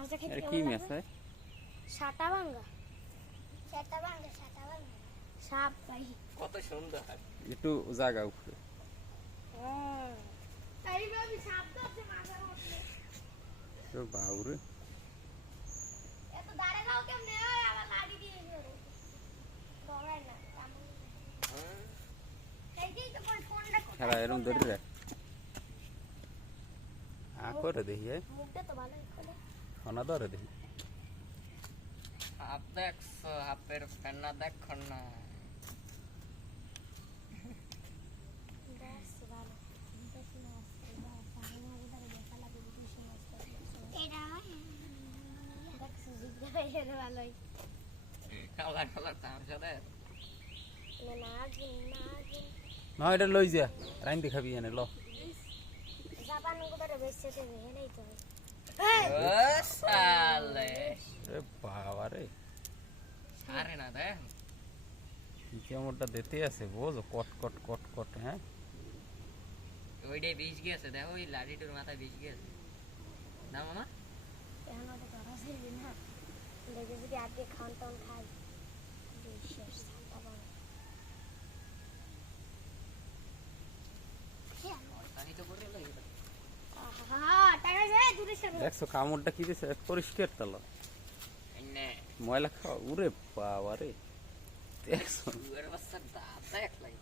মাছটা খেতে কি মাছ হয়? সাটা ভাঙ্গা সাপ ভাই কত সুন্দর। একটু জায়গা উপরে তাই ভাবি সাপ তো আছে মাছের মধ্যে বাউরে এত দাঁড়ে যাও কেমনে ওই আবার লাড়ি দিয়ে ফেলো ডরাই না এইটাই তো কই ফোনটা খেলা এরকম ধরে রাখ করে দেখি মুখটা তো ভালোই খোলে খানা ধরে দেখি হাফ দেখছো, হাফের ফেনা দেখো না। বেশ ভালো বেশি মাছ পানি মাঝে ধরে দেখা লাগে বেশি মাছ এটা দেখছো জিগদা এর ভালোই কালার কালার তামসা দে। না গিন না এটা লই যা রাইন দেখাবি এনে ল জাপান গোটারে বেচতে দেবে এটাই তো ও সালে এ বাবা রে আরে না দে। কেমনটা দিতে আছে বোঝো কট কট কট কট হ্যাঁ ওইটাই বিষ গিয়েছে দেখো, ওই লাঠিটার মাথায় বিষ গিয়েছে না মামা। এখন ওটা ধরা যাবে না দেখে যদি আজকে খান টান খাই শেষ আবার পানি তো পড়ে গেল। হ্যাঁ টাকা যায় দূরে সরে দেখছো কামড়টা কি দিছে পরিষ্কার তালা এনে ময়লা খাওয়া উরে বাবা রে দেখছো ওর বাচ্চা দাঁত দেখ লাগে।